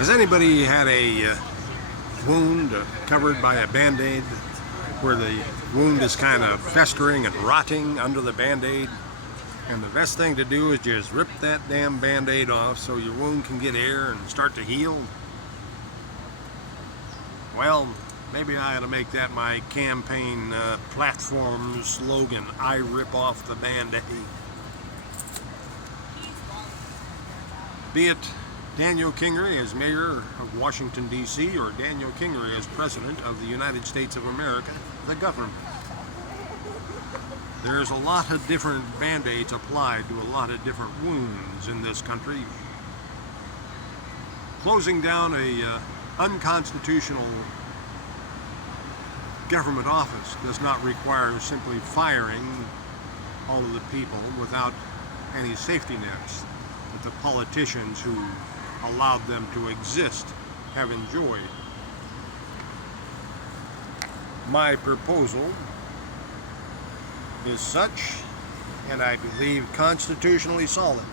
Has anybody had a wound covered by a Band-Aid where the wound is kind of festering and rotting under the Band-Aid? And the best thing to do is just rip that damn Band-Aid off so your wound can get air and start to heal. Well, maybe I ought to make that my campaign platform slogan, I rip off the Band-Aid. Be it Daniel Kingery as mayor of Washington, D.C., or Daniel Kingery as president of the United States of America, the government. There's a lot of different Band-Aids applied to a lot of different wounds in this country. Closing down a unconstitutional government office does not require simply firing all of the people without any safety nets that the politicians who allowed them to exist have enjoyed. My proposal is such, and I believe constitutionally solid,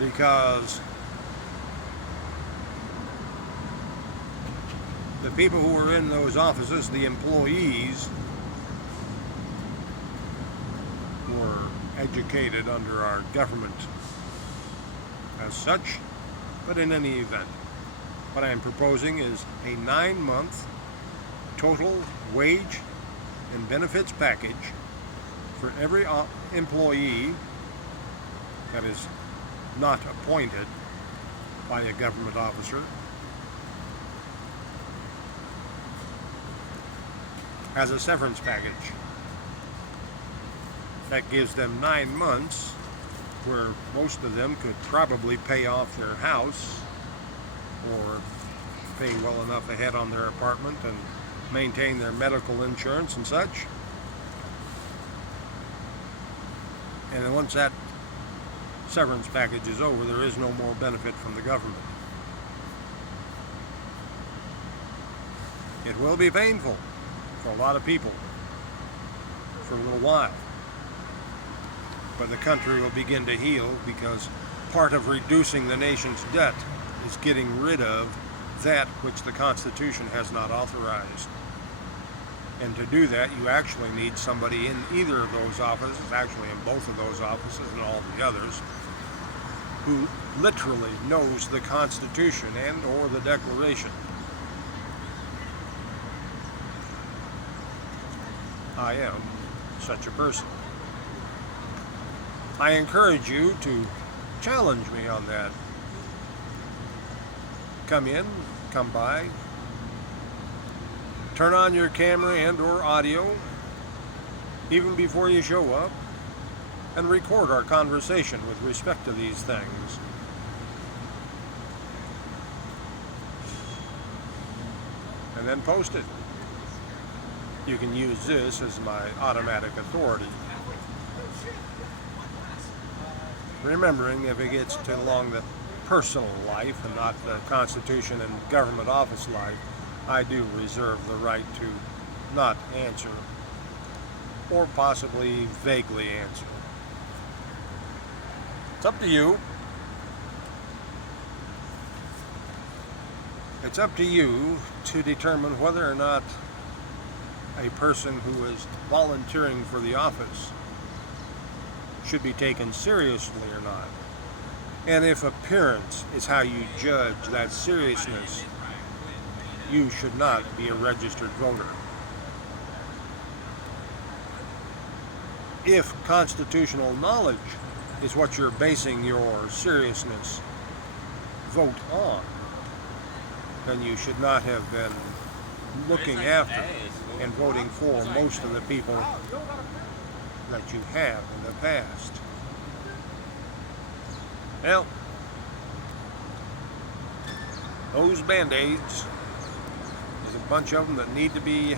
because the people who were in those offices, the employees, were educated under our government as such. But in any event, what I am proposing is a 9-month total wage and benefits package for every employee that is not appointed by a government officer, as a severance package. That gives them 9 months where most of them could probably pay off their house or pay well enough ahead on their apartment and maintain their medical insurance and such. And then once that severance package is over, there is no more benefit from the government. It will be painful for a lot of people for a little while, but the country will begin to heal, because part of reducing the nation's debt is getting rid of that which the Constitution has not authorized. And to do that, you actually need somebody in either of those offices, actually in both of those offices and all the others, who literally knows the Constitution and or the Declaration. I am such a person. I encourage you to challenge me on that. Come in, come by, turn on your camera and or audio even before you show up, and record our conversation with respect to these things. And then post it. You can use this as my automatic authority. Remembering, if it gets to along the personal life and not the Constitution and government office life, I do reserve the right to not answer, or possibly vaguely answer. It's up to you. It's up to you to determine whether or not a person who is volunteering for the office should be taken seriously or not. And if appearance is how you judge that seriousness, you should not be a registered voter. If constitutional knowledge is what you're basing your seriousness vote on, then you should not have been looking after and voting for most of the people that you have in the past. Well, those Band-Aids, there's a bunch of them that need to be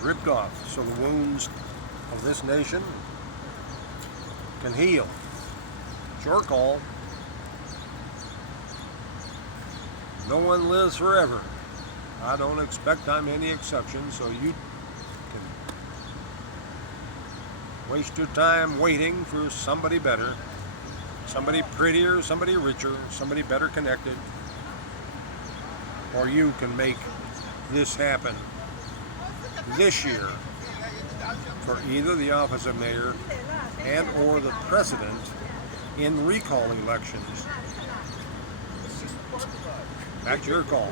ripped off so the wounds of this nation can heal. It's your call. No one lives forever. I don't expect I'm any exception, so you can waste your time waiting for somebody better. somebody prettier, somebody richer, somebody better connected, or you can make this happen this year for either the office of mayor and or the president in recall elections. That's your call.